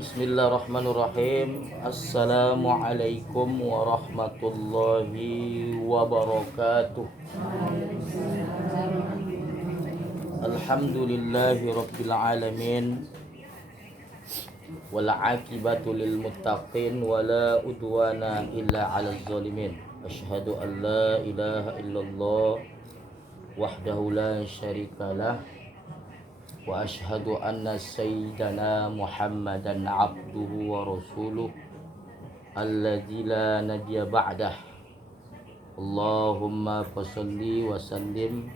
Bismillahirrahmanirrahim. Assalamualaikum warahmatullahi wabarakatuh. Alhamdulillahi rabbil alamin. Wal aqibatu lil muttaqin wala udwana illa 'alal zalimin. Asyhadu an la ilaha illallah wahdahu la syarikalah wa ashhadu anna sayyidana Muhammadan abduhu wa rasuluh alladzi la nabiyya ba'dah. Allahumma fasalli wa sallim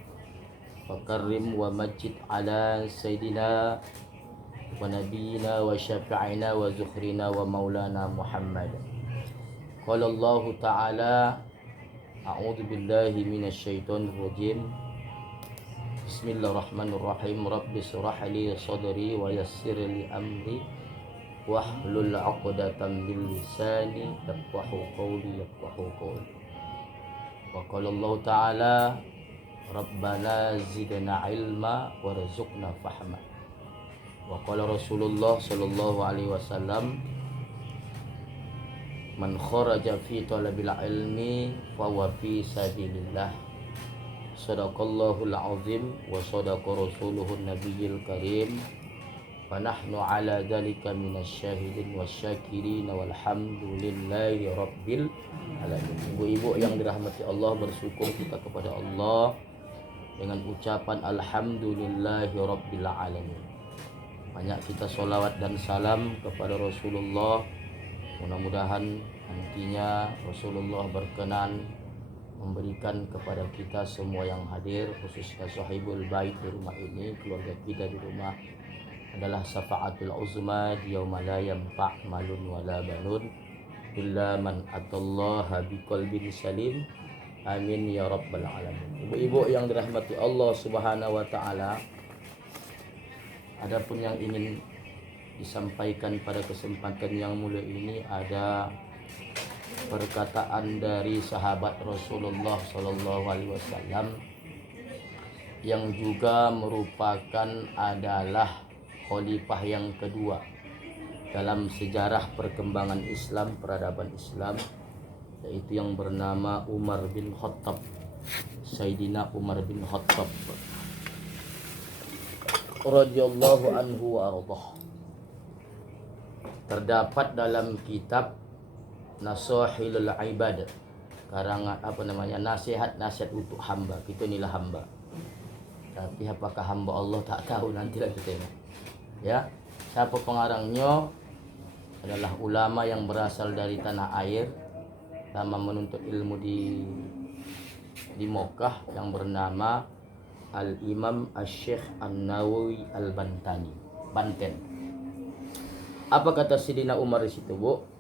wa karrim wa majid ala sayyidina wa nabiyyina wa syafi'ina wa zuhrina wa maulana Muhammad. Qala Allah ta'ala, a'udzu billahi minasy syaithanir rajim. Bismillahirrahmanirrahim. Rabbi shrah li sadri wa yassir li amri wahlul 'uqdatam min lisani yafqahu qawli. Wa qala Allah ta'ala, Rabbana zidna ilma warzuqna fahma. Wa qala Rasulullah sallallahu alaihi wasallam, man kharaja fi talabil ilmi fa huwa fi sabilillah. Sadaqallahul azim wa sadaqa rasuluhun nabiyil karim. Wa nahnu ala dzalika minasyahidin wasyakirin walhamdulillahi rabbil alamin. Ibu-ibu yang dirahmati Allah, bersyukur kita kepada Allah dengan ucapan alhamdulillahi rabbil alamin. Banyak kita sholawat dan salam kepada Rasulullah. Mudah-mudahan nantinya Rasulullah berkenan memberikan kepada kita semua yang hadir, khususnya sahibul bait di rumah ini, keluarga kita di rumah, adalah syafaatul uzma di yauma la yanfa' malun wala banun illa man atallaha biqalbin salim. Amin ya rabbal alamin. Ibu-ibu yang dirahmati Allah Subhanahu wa taala, adapun yang ingin disampaikan pada kesempatan yang mulia ini ada perkataan dari sahabat Rasulullah sallallahu alaihi wasallam yang juga merupakan adalah khalifah yang kedua dalam sejarah perkembangan Islam, peradaban Islam, yaitu yang bernama Umar bin Khattab. Sayyidina Umar bin Khattab radhiyallahu anhu wa ardhah. Terdapat dalam kitab Nasahilul Ibad, karangan nasihat untuk hamba. Kita inilah hamba, tapi apakah hamba Allah tak tahu, nantilah kita tengok. Ya, siapa pengarangnya? Adalah ulama yang berasal dari tanah air, lama menuntut ilmu di Mokkah, yang bernama Al-Imam Asy-Syaikh An-Nawawi Al-Bantani, Banten. Apa kata Sayyidina Umar di situ, Bu?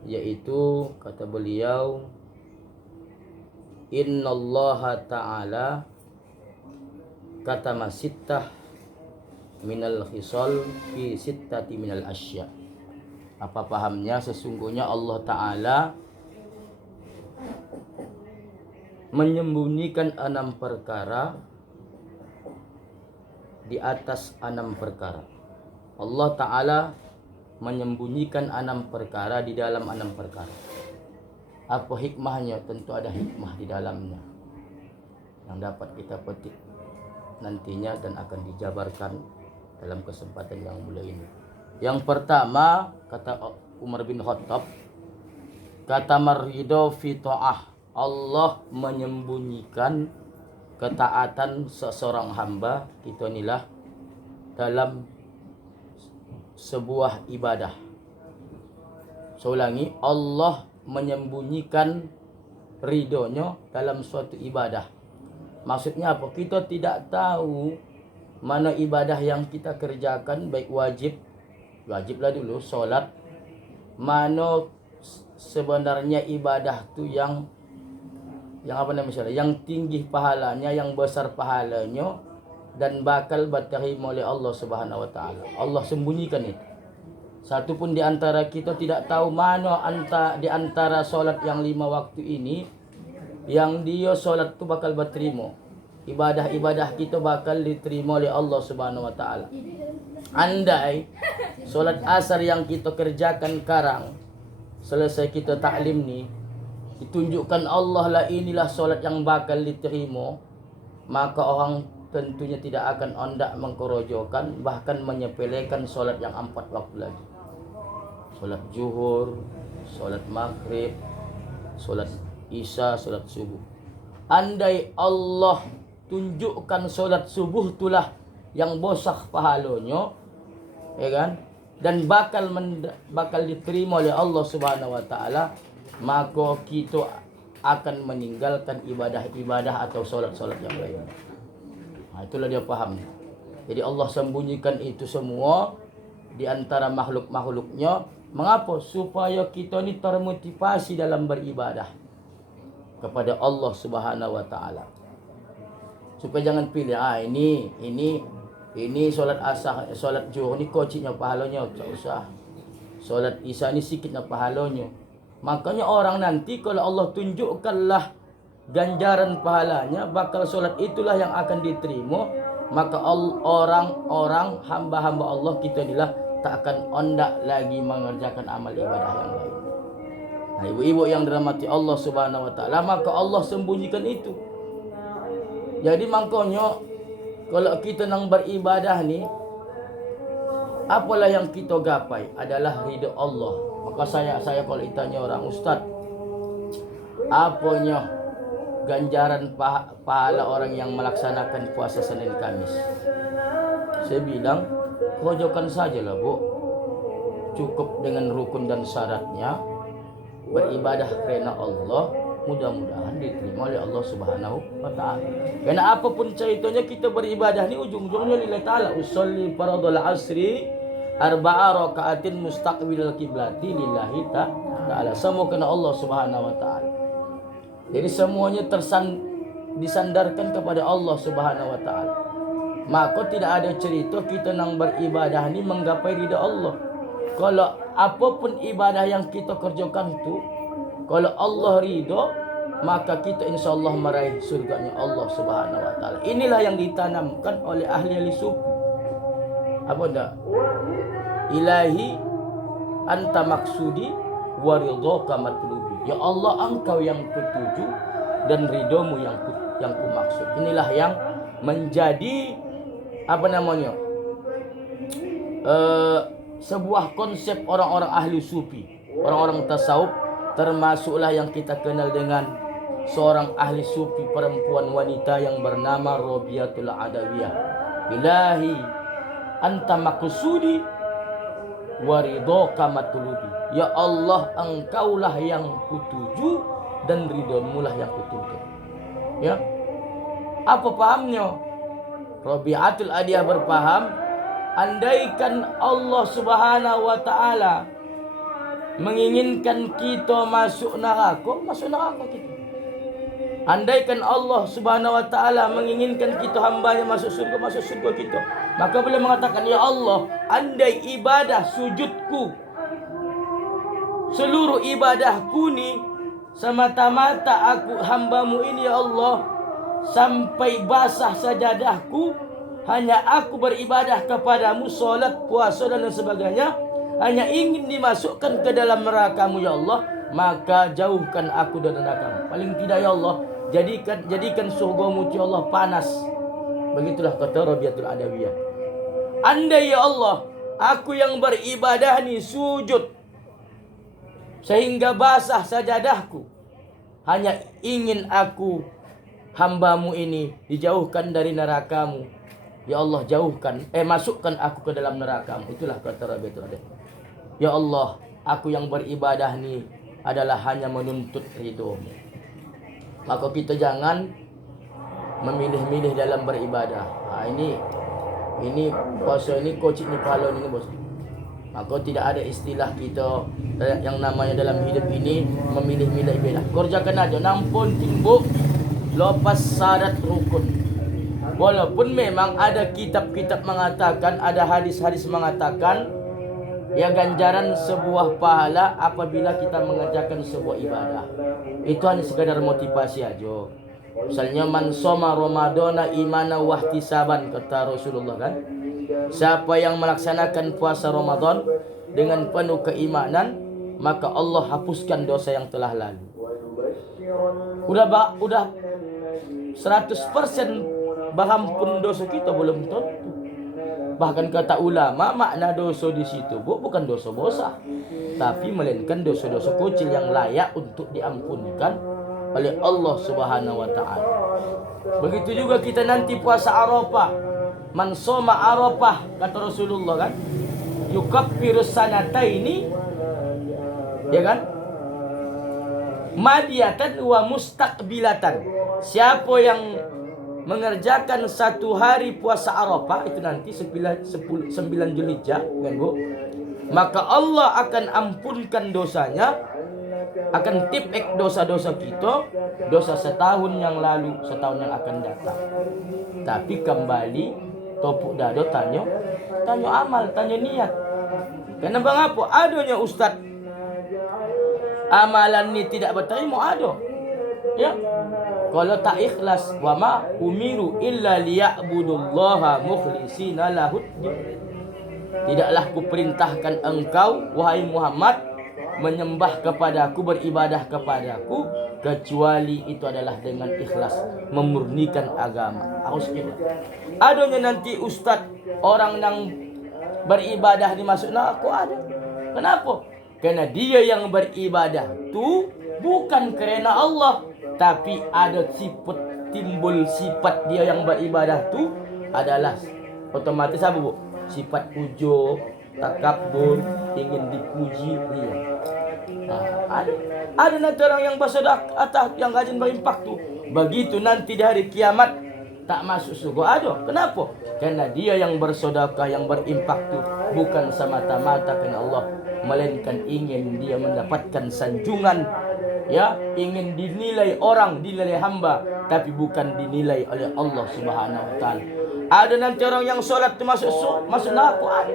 Yaitu kata beliau, innallaha ta'ala katama sittah minal khisal fi sittati minal asya. Apa pahamnya? Sesungguhnya Allah Ta'ala menyembunyikan 6 perkara di atas 6 perkara. Allah Ta'ala menyembunyikan 6 perkara di dalam 6 perkara. Apa hikmahnya? Tentu ada hikmah di dalamnya yang dapat kita petik nantinya dan akan dijabarkan dalam kesempatan yang mulia ini. Yang pertama, kata Umar bin Khattab, kata marido fi ta'ah, Allah menyembunyikan ketaatan seseorang hamba, kita inilah, dalam sebuah ibadah. Saya ulangi, Allah menyembunyikan ridhonya dalam suatu ibadah. Maksudnya apa? Kita tidak tahu mana ibadah yang kita kerjakan, baik wajiblah dulu solat, mana sebenarnya ibadah tu yang yang tinggi pahalanya, yang besar pahalanya, dan bakal diterima oleh Allah Subhanahu wa taala. Allah sembunyikan itu. Satu pun di antara kita tidak tahu mana di antara solat yang 5 waktu ini yang dia solat itu bakal diterima. ibadah-ibadah kita bakal diterima oleh Allah Subhanahu wa taala. Andai solat asar yang kita kerjakan sekarang, selesai kita taklim ni, ditunjukkan Allah lah inilah solat yang bakal diterima, maka orang tentunya tidak akan ondak mengkorojokan, bahkan menyepelekan solat yang 4 waktu lagi. Solat zuhur, solat maghrib, solat isya, solat subuh. Andai Allah tunjukkan solat subuh itulah yang bosak pahalanya, ya kan? Dan bakal diterima oleh Allah Subhanahu wa taala, maka kita akan meninggalkan ibadah-ibadah atau solat-solat yang lain. Itulah dia paham. Jadi Allah sembunyikan itu semua di antara makhluk-makhluknya. Mengapa? Supaya kita ni termotivasi dalam beribadah kepada Allah Subhanahu wa taala. Supaya jangan pilih ini solat asar, solat zuhur ni kociknya pahalanya, tak usah. Solat isya ni sikitnya pahalanya. Makanya orang nanti kalau Allah tunjukkanlah ganjaran pahalanya, bakal solat itulah yang akan diterima, maka orang-orang hamba-hamba Allah kita inilah tak akan ondak lagi mengerjakan amal ibadah yang lain. Nah, ibu-ibu yang dirahmati Allah Subhanahu wa taala, maka Allah sembunyikan itu. Jadi makanya kalau kita nang beribadah ni, apalah yang kita gapai adalah ridha Allah. Maka saya kalau ditanya orang, Ustaz, apanya ganjaran pahala orang yang melaksanakan puasa Senin Kamis? Saya bilang, kerjakan sajalah Bu, cukup dengan rukun dan syaratnya, beribadah karena Allah, mudah-mudahan diterima oleh Allah Subhanahu wa taala. Karena apapun ceritanya kita beribadah ni ujung-ujungnya lillahi taala. Usolli faradul asri arba'a raka'atin mustaqbilal qiblati lillahi taala. Semua kena Allah Subhanahu wa taala. Jadi semuanya disandarkan kepada Allah Subhanahu wa taala. Maka tidak ada cerita kita nang beribadah ni menggapai ridha Allah. Kalau apapun ibadah yang kita kerjakan tu, kalau Allah ridha, maka kita insya-Allah meraih surganya Allah Subhanahu wa taala. Inilah yang ditanamkan oleh ahli-ahli sufi. Apa dah? Ilahi anta maksudi wa ridhaka matlubi. Ya Allah, engkau yang kutuju dan ridhamu yang kumaksud. Inilah yang menjadi sebuah konsep orang-orang ahli sufi, orang-orang tasawuf, termasuklah yang kita kenal dengan seorang ahli sufi perempuan wanita yang bernama Rabiatul Adawiyah. Ilahi anta maksudi wa ridhaka matlubi. Ya Allah, engkaulah yang kutuju dan ridhamu lah yang kutuntut. Ya. Apa pahamnya? Rabiatul Adawiyah berpaham, andaikan Allah Subhanahu wa taala menginginkan kita masuk neraka kita. Andaikan Allah Subhanahu wa taala menginginkan kita hambanya masuk surga kita. Maka beliau mengatakan, ya Allah, andai ibadah sujudku, seluruh ibadahku ni semata-mata aku hambamu ini ya Allah, sampai basah sajadahku, hanya aku beribadah kepadamu, solat, puasa dan sebagainya, hanya ingin dimasukkan ke dalam neraka-Mu ya Allah, maka jauhkan aku dari neraka. Paling tidak ya Allah, jadikan surga-Mu ya Allah panas. Begitulah kata Rabiatul Adawiyah. Andai ya Allah, aku yang beribadah ni sujud sehingga basah sajadahku, hanya ingin aku hamba-Mu ini dijauhkan dari neraka-Mu. Ya Allah, masukkan aku ke dalam neraka-Mu. Itulah kata Rabiatul Adawiyah. Ya Allah, aku yang beribadah ni adalah hanya menuntut ridho-Mu. Maka kita jangan memilih-milih dalam beribadah. Ini puasa ini kocik ni pahala ni bos. Maka tidak ada istilah kita yang namanya dalam hidup ini memilih-milih ibadah. Kerjakan aja, nampun timbuk lepas syarat rukun. Walaupun memang ada kitab-kitab mengatakan, ada hadis-hadis mengatakan, ya ganjaran sebuah pahala apabila kita mengerjakan sebuah ibadah. Itu hanya sekadar motivasi aja. Misalnya man soma Ramadana imana wahtisaban, kata Rasulullah kan. Siapa yang melaksanakan puasa Ramadan dengan penuh keimanan, maka Allah hapuskan dosa yang telah lalu. Udah 100% bahampun dosa kita belum tentu. Bahkan kata ulama, makna dosa di situ bukan dosa besar, tapi melainkan dosa-dosa kecil yang layak untuk diampunkan oleh Allah Subhanahu wa taala. Begitu juga kita nanti puasa Arafah. Man shoma Arafah, kata Rasulullah kan, yukaffirus sanataini, ya kan? Madiyatan wa mustaqbilatan. Siapa yang mengerjakan satu hari puasa Arafah, itu nanti 9 Zulhijjah kan Bu, maka Allah akan ampunkan dosanya, akan tipek dosa-dosa kita, dosa setahun yang lalu, setahun yang akan datang. Tapi kembali topuk dado tanya amal, tanya niat. Kenapa ngapa? Adanya Ustaz amalan ni tidak berterima, ada. Ya. Kalau tak ikhlas, wa ma umiru illa liya'budullaha mukhlishina lahuddin. Tidaklah kuperintahkan engkau wahai Muhammad menyembah kepadaku, beribadah kepadaku, kecuali itu adalah dengan ikhlas, memurnikan agama. Harus ikhlas. Adanya nanti ustaz orang yang beribadah dimasuk neraka, ada. Kenapa? Karena dia yang beribadah tu bukan kerana Allah, tapi ada timbul sifat dia yang beribadah tu adalah otomatis apa Bu? Sifat ujub, takabur, ingin dipuji dia. Ada nanti orang yang bersedekah, yang rajin berinfak tu, begitu nanti di hari kiamat tak masuk surga. Ada. Kenapa? Karena dia yang bersedekah, yang berinfak tu bukan semata-mata kerana Allah, melainkan ingin dia mendapatkan sanjungan, ya, ingin dinilai orang, dinilai hamba, tapi bukan dinilai oleh Allah Subhanahu wa taala. Ada nanti orang yang solat tu masuk neraka, ada.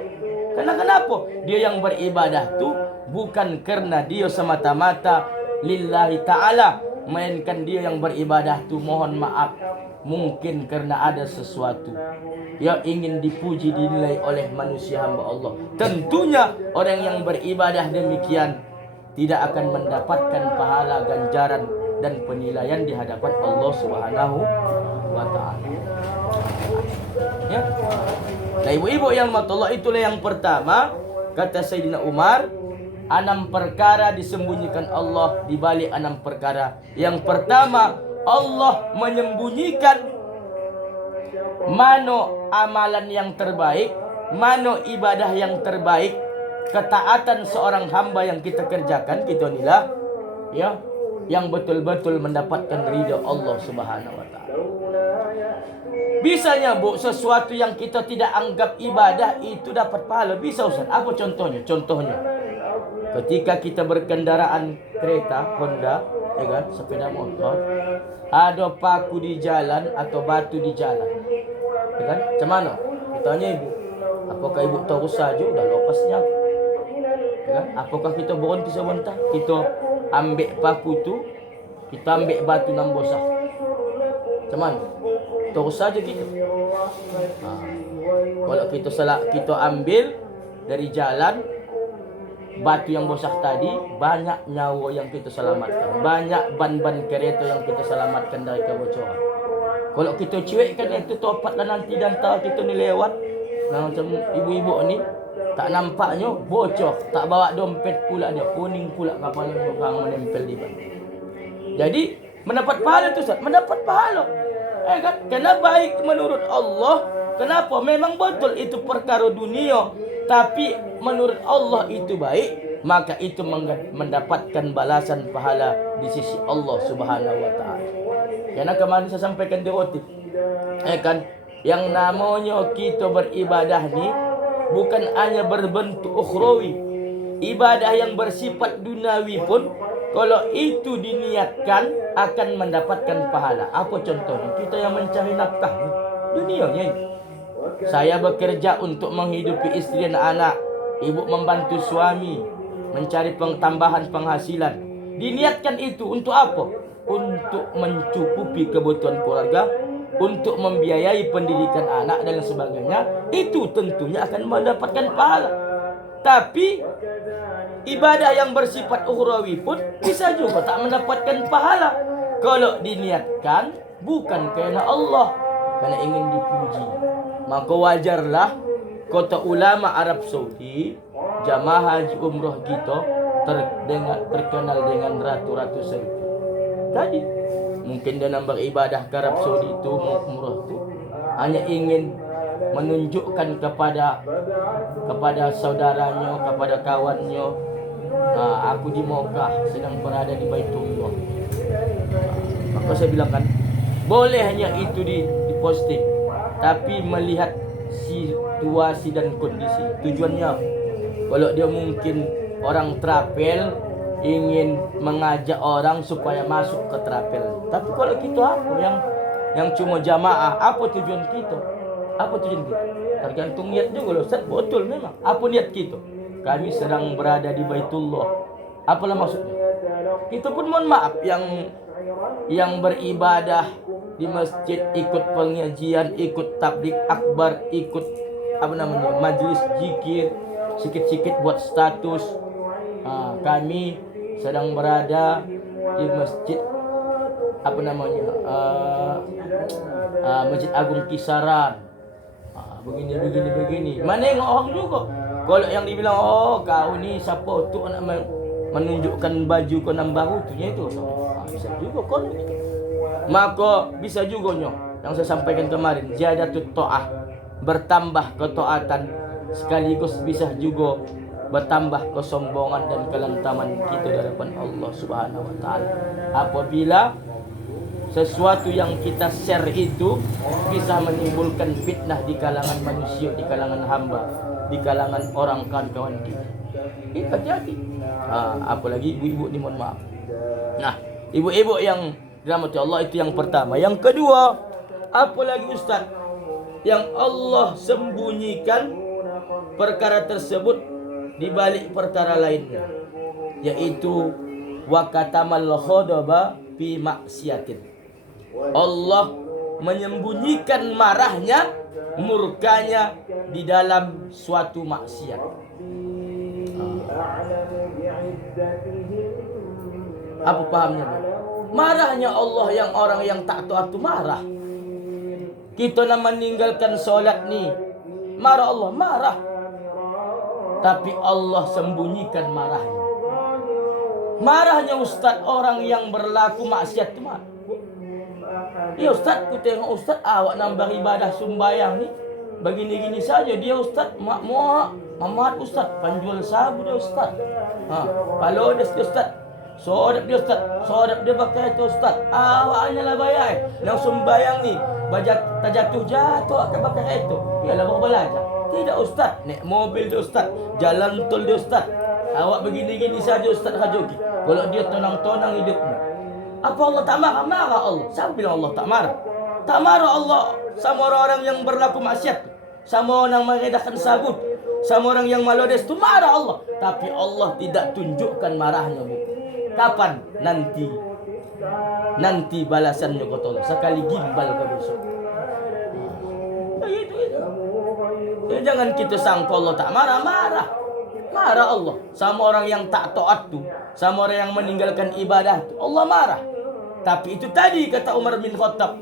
Kenapa? Dia yang beribadah tu bukan kerana dia semata-mata lillahi ta'ala, melainkan dia yang beribadah tu mohon maaf mungkin kerana ada sesuatu yang ingin dipuji, dinilai oleh manusia hamba Allah. Tentunya orang yang beribadah demikian tidak akan mendapatkan pahala, ganjaran dan penilaian di hadapan Allah Subhanahu wa taala. Ya. Nah, ibu-ibu yang Allah, itulah yang pertama kata Sayyidina Umar, 6 perkara disembunyikan Allah di balik 6 perkara. Yang pertama, Allah menyembunyikan mana amalan yang terbaik, mana ibadah yang terbaik, ketaatan seorang hamba yang kita kerjakan, kita inilah ya yang betul-betul mendapatkan ridha Allah Subhanahu wa taala. Bisanya Bu, sesuatu yang kita tidak anggap ibadah itu dapat pahala. Bisa Ustaz. Apa contohnya? Contohnya ketika kita berkendaraan kereta Honda, ya kan, sepeda motor, ada paku di jalan atau batu di jalan, ya kan? Macam mana? Ditanya ibu, apakah ibu terus saja udah lepasnya? Ya kan? Apakah kita berhenti sebentar? Kita ambil paku tu, kita ambil batu yang bosah. Macam mana? Terus saja kita. Kalau kita ambil dari jalan batu yang bosah tadi, banyak nyawa yang kita selamatkan, banyak ban-ban kereta yang kita selamatkan dari kebocoran. Kalau kita cuekkan itu topatlah nanti dan tak kita ni lewat, nah, macam ibu-ibu ni tak nampaknya bocor, tak bawa dompet pula, dia kuning pula kepala orang menempel di ban. Jadi mendapat pahala tu Ustaz, mendapat pahala. Kan? Kena baik menurut Allah. Kenapa? Memang betul itu perkara dunia, tapi menurut Allah itu baik, maka itu mendapatkan balasan pahala di sisi Allah Subhanahu wa taala. Karena kemarin saya sampaikan di roti, kan, yang namanya kita beribadah ni bukan hanya berbentuk ukhrawi. Ibadah yang bersifat duniawi pun kalau itu diniatkan akan mendapatkan pahala. Apa contohnya? Kita yang mencari nafkah dunianya ini. Saya bekerja untuk menghidupi istri dan anak. Ibu membantu suami mencari tambahan penghasilan. Diniatkan itu untuk apa? untuk mencukupi kebutuhan keluarga, untuk membiayai pendidikan anak dan sebagainya, itu tentunya akan mendapatkan pahala. Tapi ibadah yang bersifat ukhrawi pun bisa juga tak mendapatkan pahala kalau diniatkan bukan karena Allah, karena ingin dipuji. Maka wajarlah kota ulama Arab Saudi, jamaah haji umroh kita terkenal dengan ratu-ratu selfie. Tadi mungkin dia nambah ibadah ke Arab Saudi itu, umroh itu hanya ingin menunjukkan kepada saudaranya, kepada kawannya, aku di Mekah sedang berada di Baitullah. Maka saya bilang kan, boleh hanya itu diposting, tapi melihat situasi dan kondisi. Tujuannya, kalau dia mungkin orang trapel ingin mengajak orang supaya masuk ke trapel. Tapi kalau kita apa yang cuma jamaah, apa tujuan kita? Apa tujuan kita? Tergantung niat juga loh, Ustaz. Betul memang. Apa niat kita? Kami sedang berada di Baitullah. Apalah maksudnya? Kita pun mohon maaf yang beribadah di masjid, ikut pengajian, ikut tabligh akbar, ikut majelis zikir, sikit-sikit buat status. Kami sedang berada di masjid Masjid Agung Kisaran. Begini. Mana yang orang juga. Kalau yang dibilang, kau ni siapa tu nak menunjukkan baju kau yang baru tu itu. Bisa juga kau. Maka bisa juga yang saya sampaikan kemarin, ziyadatut ta'ah, bertambah ketaatan, sekaligus bisa juga bertambah kesombongan dan kelantaman kita di hadapan Allah Subhanahu wa taala. Apabila sesuatu yang kita share itu bisa menimbulkan fitnah di kalangan manusia, di kalangan hamba, di kalangan orang kawan kita. Ini hati-hati. Apalagi ibu-ibu ni, mohon maaf. Nah, ibu-ibu yang dirahmati Allah, itu yang pertama. Yang kedua, apalagi Ustaz, yang Allah sembunyikan perkara tersebut di balik perkara lainnya, yaitu wa katamal khadaba fi maksiatin. Allah menyembunyikan marahnya, murkanya di dalam suatu maksiat. Apa pahamnya? Marahnya Allah yang orang yang tak taat itu marah. Kita nak meninggalkan solat ni, marah Allah, marah. Tapi Allah sembunyikan marahnya. Marahnya Ustaz orang yang berlaku maksiat itu marah. Ya Ustaz, ku tengok Ustaz awak nambah ibadah sembahyang ni begini-gini saja. Dia Ustaz Muhammad Ustaz penjual sabu dia Ustaz. Kalau dia Ustaz, sodap dia Ustaz, sodap dia pakai itu Ustaz. Awak hanyalah bayar. Yang sembahyang ni terjatuh akan pakai itu. Ialah baru belajar. Tidak Ustaz, naik mobil dia Ustaz, jalan tol dia Ustaz. Awak begini-gini saja Ustaz Hajoki. Kalau dia tonang-tonang hidupnya. Apa Allah tak marah? Marah Allah. Siapa bilang Allah tak marah? Tak marah Allah sama orang-orang yang berlaku maksiat, sama orang yang mengedahkan sabut, sama orang yang malodes itu marah Allah. Tapi Allah tidak tunjukkan marahnya, Bu. Kapan? Nanti balasannya kata Allah. Sekali gimbal ke besok. Itu. Ya, jangan kita sangka Allah tak marah. Marah Allah sama orang yang tak taat tu, sama orang yang meninggalkan ibadah tu, Allah marah. Tapi itu tadi kata Umar bin Khattab,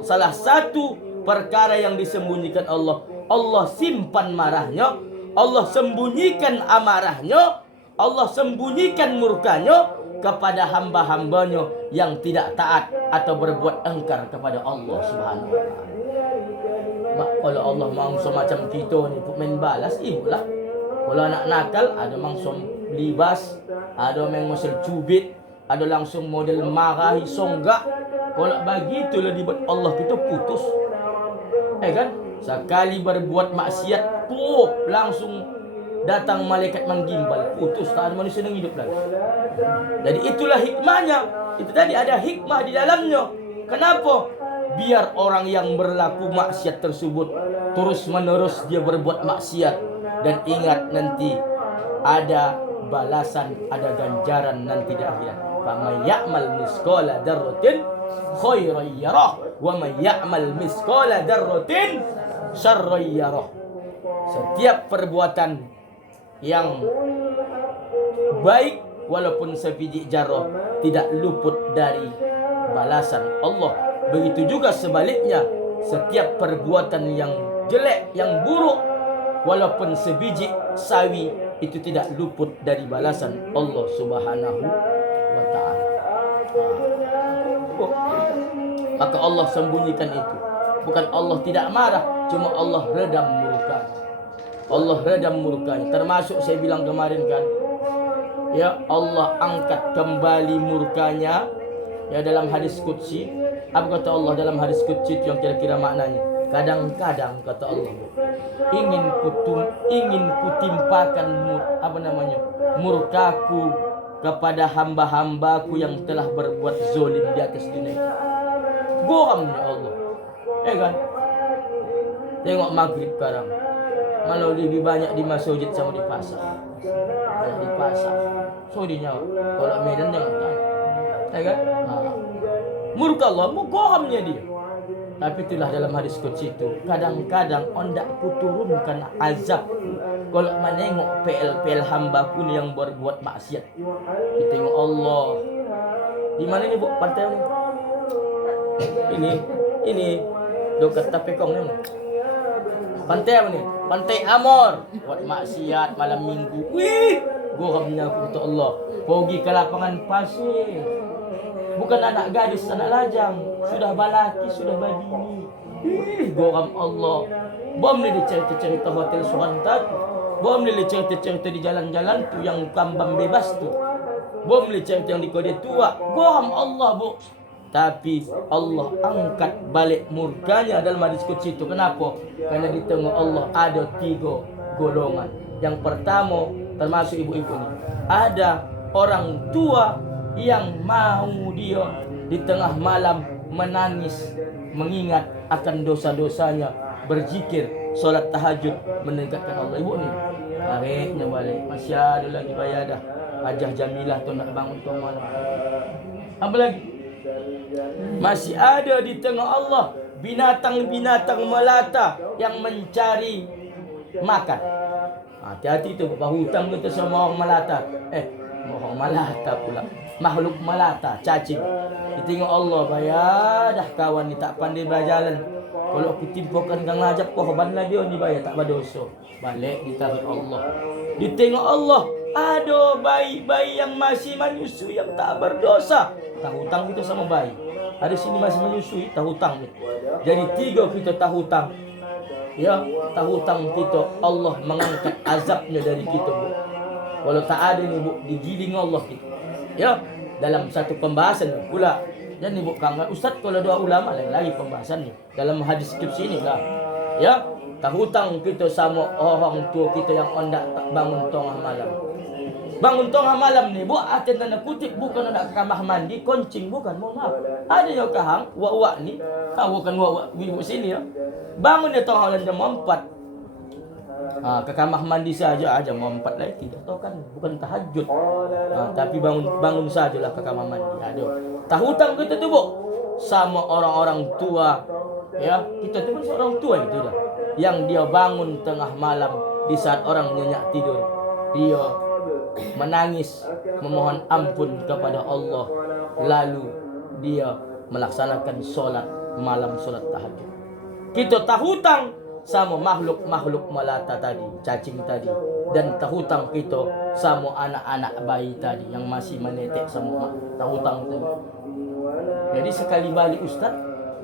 salah satu perkara yang disembunyikan Allah, Allah simpan marahnya, Allah sembunyikan amarahnya, Allah sembunyikan murkanya kepada hamba-hambanya yang tidak taat atau berbuat engkar kepada Allah Subhanahu wa taala. Kalau Allah mau semacam kita ni main balas, ibulah. Kalau anak nakal, ada langsung libas, ada yang masuk cubit, ada langsung model marahi songgak. Kalau begitulah dibuat Allah kita putus. Kan? Sekali berbuat maksiat, langsung datang malaikat menggimbal, putus, tak ada manusia yang hidup lagi. Jadi itulah hikmahnya. Itu tadi ada hikmah di dalamnya. Kenapa? Biar orang yang berlaku maksiat tersebut terus menerus dia berbuat maksiat. Dan ingat nanti ada balasan, ada ganjaran nanti di akhirat. Faman ya'mal misqala dzarratin khairan yarah wa man ya'mal misqala dzarratin syarran yarah. Setiap perbuatan yang baik walaupun sebiji zarah tidak luput dari balasan Allah. Begitu juga sebaliknya, setiap perbuatan yang jelek, yang buruk, walaupun sebiji sawi, itu tidak luput dari balasan Allah Subhanahu wa ta'ala. Maka Allah sembunyikan itu. Bukan Allah tidak marah, cuma Allah redam murka. Allah redam murkanya. Termasuk saya bilang kemarin kan, ya Allah angkat kembali murkanya. Ya dalam hadis qudsi, apa kata Allah dalam hadis qudsi yang kira-kira maknanya? Kadang-kadang kata Allah, ingin kutimpakan murkaku kepada hamba-hambaku yang telah berbuat zolim di atas dunia. Goramnya Allah, kan? Tengok maghrib sekarang, malah lebih banyak di masjid sama di pasar. Banyak di pasar, so di nyawa. Kalau Medan jangan tanya, kan? Murka Allah, goramnya dia. Tapi itulah dalam hadis qudsi itu, kadang-kadang ondak kuturunkan azab kalau menengok PL hambaku yang berbuat maksiat. Ditengok Allah. Di mana ini Bu pantai ini? Ini dekat Tapekong ni. Pantai apa ni? Pantai Amor. Buat maksiat malam minggu. Wih, goramnya aku kata Allah. Pergi ke lapangan pasir. Bukan anak gadis, anak lajang. Sudah balaki, sudah babini. Goram Allah. Bom ni dia cerita-cerita hotel Surantat. Bom ni dia cerita-cerita di jalan-jalan tu yang kambang bebas tu. Bom ni cerita yang di Kode Tua. Goram Allah, Bu. Tapi Allah angkat balik murkanya dalam hadis qudsi itu. Kenapa? Karena di tengah Allah ada 3 golongan. Yang pertama, termasuk ibu-ibu ni, ada orang tua yang mau dia di tengah malam menangis, mengingat akan dosa-dosanya, berzikir, solat tahajud, mendekatkan Allah. Ibu ni tariknya balik, masih ada lagi bayar dah. Hajah Jamilah tu nak bangun tu malam. Apa lagi? Masih ada di tengah Allah binatang-binatang melata yang mencari makan. Hati-hati tu, berhutang kita sama orang melata. Orang melata pula, makhluk melata, cacing. Ditengok Allah, bayar dah kawan ni tak pandai berjalan. Kalau aku timpakan kang ajab korban lah dia ni bayar tak berdosa. Balik ditarik Allah. Ditengok Allah, ada bayi-bayi yang masih menyusui yang tak berdosa. Tak hutang kita sama bayi. Ada sini masih menyusui, tak hutang. Jadi 3 kita tak hutang. Ya, tak hutang kita, Allah mengangkat azabnya dari kita, Bu. Kalau tak ada ni, Bu, digiling Allah kita. Ya, dalam satu pembahasan pula. Dan ni Bu Kang Ustaz, kalau doa ulama lain lagi pembahasan ni. Dalam hadis qudsi ni lah. Ya, tak hutang kita sama orang tua kita yang hendak bangun tengah malam. Bangun tengah malam ni, Bu, arti tanda kutip bukan nak ke kamar mandi, koncing, bukan, mohon maaf. Ada yang kahang, wak-wak ni, bukan wak-wak ibu sini ya. Bangun dia tengah malam jam 4. Ke kamar mandi saja aja mau 4 lagi tidak tahu kan, bukan tahajud. Tapi bangun sajalah ke kamar mandi. Ada. Tak hutang kita tu, Bu, sama orang-orang tua. Ya, kita tu pun seorang tua itu dah. Yang dia bangun tengah malam di saat orang nyenyak tidur. Dia menangis memohon ampun kepada Allah, lalu dia melaksanakan solat malam, solat tahajud. Kita tak hutang sama makhluk-makhluk melata tadi, cacing tadi, dan tak hutang kita sama anak-anak bayi tadi yang masih menetek sama tak hutang tadi. Jadi sekali balik Ustaz,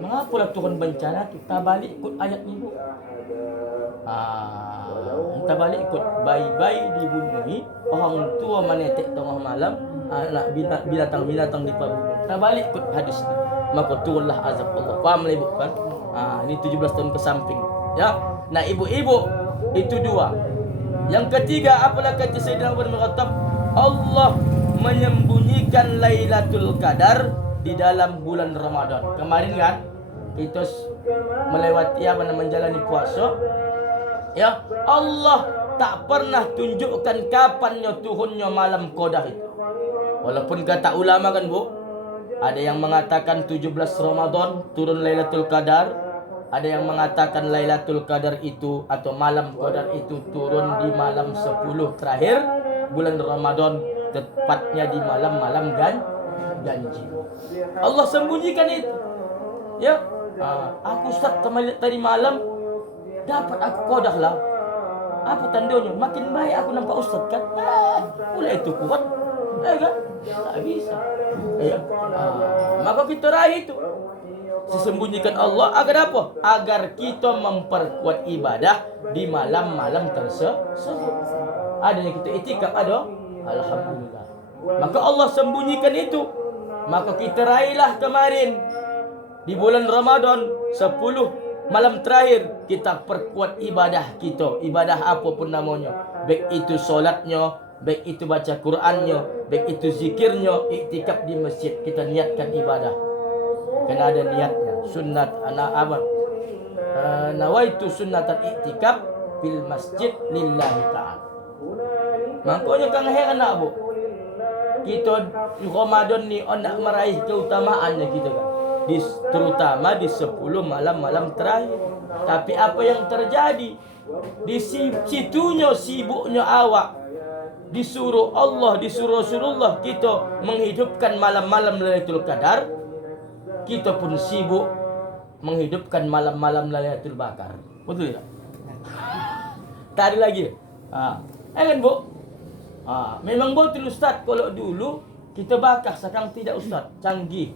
mengapalah turun bencana tu? Tak balik ikut ayat ni, Bu. Tak balik ikut bayi-bayi dibunuhi, orang tua menetek tengah malam, anak binatang-binatang dipabunuh. Tak balik ikut hadis ni, maka turunlah azab Allah. Faham lah Ibu kan? Ini 17 tahun ke samping. Ya. Nah, ibu-ibu itu 2. Yang ketiga, apalah kata Sayyidina Umar bin Khattab, Allah menyembunyikan Lailatul Qadar di dalam bulan Ramadan. Kemarin kan kita melewati menjalani puasa. Ya, Allah tak pernah tunjukkan kapannya turunnya malam Qadar itu. Walaupun kata ulama kan Bu, ada yang mengatakan 17 Ramadan turun Lailatul Qadar, ada yang mengatakan Lailatul Qadar itu atau malam Qadar itu turun di malam 10 terakhir bulan Ramadan, tepatnya di malam-malam ganjil. Allah sembunyikan itu. Ya, aku Ustaz tadi malam dapat aku Qadar lah. Apa tandanya? Makin baik aku nampak Ustaz kan? Mulai itu kuat. Kan? Tak bisa. Maka kita raih itu. Disembunyikan Allah agar apa? Agar kita memperkuat ibadah di malam-malam tersebut. Ada yang kita itikaf ada? Alhamdulillah. Maka Allah sembunyikan itu. Maka kita raihlah kemarin di bulan Ramadan 10 malam terakhir kita perkuat ibadah kita. Ibadah apapun namanya. Baik itu solatnya, baik itu baca Qurannya, baik itu zikirnya, iktikaf di masjid. Kita niatkan ibadah. Kena ada niatnya. Sunnat anak apa? Nawaitu sunnatan iktikaf fil masjid lillahi ta'ala. Makanya kan heran nak Bu. Kita Ramadan ni nak meraih keutamaannya kita kan. Terutama di 10 malam-malam terakhir. Tapi apa yang terjadi? Di situnya sibuknya awak. Disuruh Allah, disuruh Rasulullah kita menghidupkan malam-malam Lailatul Qadar. Kita pun sibuk menghidupkan malam-malam Lailatul Bakar. Betul tak? Tak ada lagi. Kan Bu? Memang betul Ustaz. Kalau dulu kita bakar, sekarang tidak Ustaz. Canggih.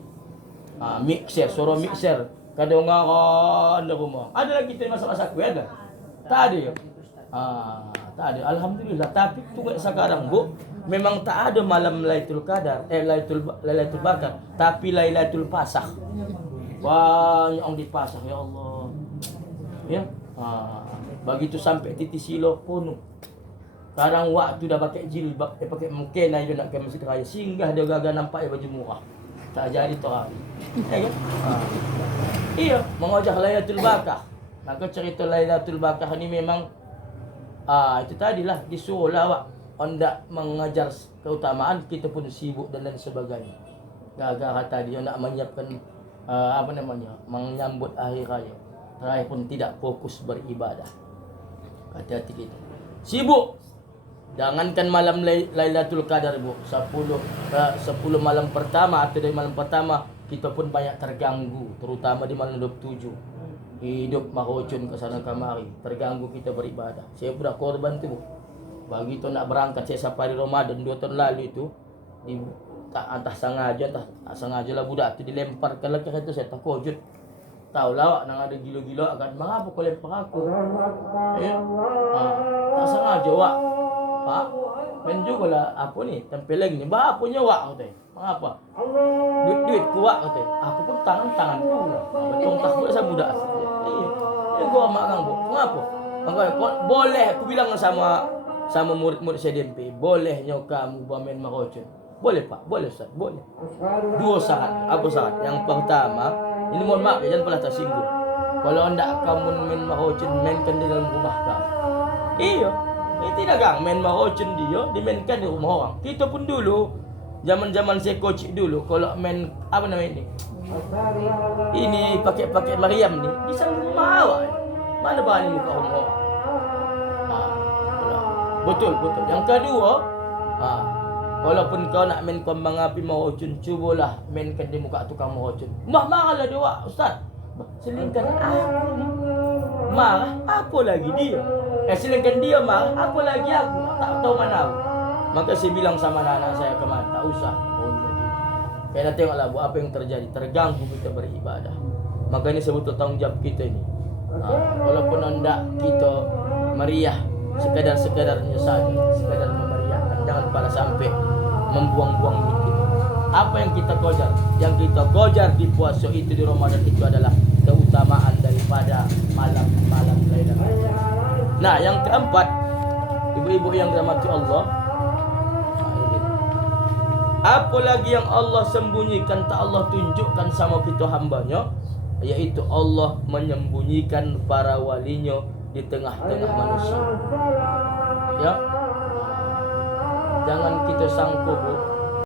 Mixer, suara mixer. Kadang orang ada rumah. Ada lagi kita masak-masak kue ada? Tak ada ya? Tak ada. Alhamdulillah. Tapi tunggu sekarang Bu, memang tak ada malam Lailatul Qadar, Lailatul Bakar, tapi Lailatul Pasakh. Banyak orang dipasang ya Allah. Ya. Begitu sampai titik silo penuh. Sekarang waktu dah pakai jilbab, pakai mungkin dia nak ke masjid raya, singgah dia gagal nampak baju murah. Tak jadi tahu. Ya kan? Iya, mengajak Lailatul Bakar. Maka cerita Lailatul Bakar ni memang itu tadilah disuruh awak hendak mengajar keutamaan, kita pun sibuk dan lain sebagainya. Gara-gara tadi nak menyiapkan menyambut akhir raya. Terakhir pun tidak fokus beribadah. Hati-hati kita. Sibuk. Jangankan malam Lailatul Qadar Bu, 10 malam pertama atau dari malam pertama kita pun banyak terganggu, terutama di malam 27. Hidup mahocun ke sana kemari, terganggu kita beribadah. Saya pun dah korban tu Bu. Bagi tu nak berangkat saya sampai di Ramadan 2 tahun lalu itu, tak sengaja lah budak tu dilemparkan lagi kereta saya terkejut. Tahu lah nak ada gila-gila kan, mengapa kau lempar aku? Ya. Tak sengaja wak. Pak, main juga lah apa ni, tempel lagi ni. Bah punya wak kata. Mengapa? Duit kuat kata. Aku pun tanganku lah. Tongkak pula saya budak. Iya. Ya gua mak kang, mengapa? Maka boleh aku bilang sama murid-murid saya DMP, bolehnya kamu bermain marocun. Boleh Pak, boleh Ustaz, boleh. 2 syarat. Apa syarat? Yang pertama, ini mohon maaf jangan pernah tersinggung. Kalau hendak kamu main marocun, mainkan di dalam rumah kamu. Iya. Tidak gang main marocun dia dimainkan di rumah orang. Kita pun dulu zaman-zaman saya coach dulu kalau main apa namanya ini pakai Maryam ni di samping rumah awak. Mana berani muka rumah orang. Betul. Yang kedua, walaupun kau nak main kembang api marocun, cubalah mainkan di muka tukang marocun. Marahlah dia wak Ustaz. Selingkan aku ni. Marah apa lagi dia? Silakan dia marah, apa lagi aku? Tak tahu mana aku. Maka saya bilang sama anak-anak saya kemarin, tak usah. Kena tengoklah buat apa yang terjadi. Terganggu kita beribadah. Maka ini sebut tanggung jawab kita ini. Walaupun hendak kita meriah, sekadar-sekadarnya saja, sekadar memeriahkan. Jangan pada sampai membuang-buang duit kita. Apa yang kita kejar? Yang kita kejar di puasa itu di Ramadan itu adalah keutamaan daripada malam-malam Lailatul Qadar. Nah, yang keempat, ibu-ibu yang dirahmati Allah, apa lagi yang Allah sembunyikan tak Allah tunjukkan sama kita hambanya, yaitu Allah menyembunyikan para walinya di tengah-tengah manusia. Ya, jangan kita sanggup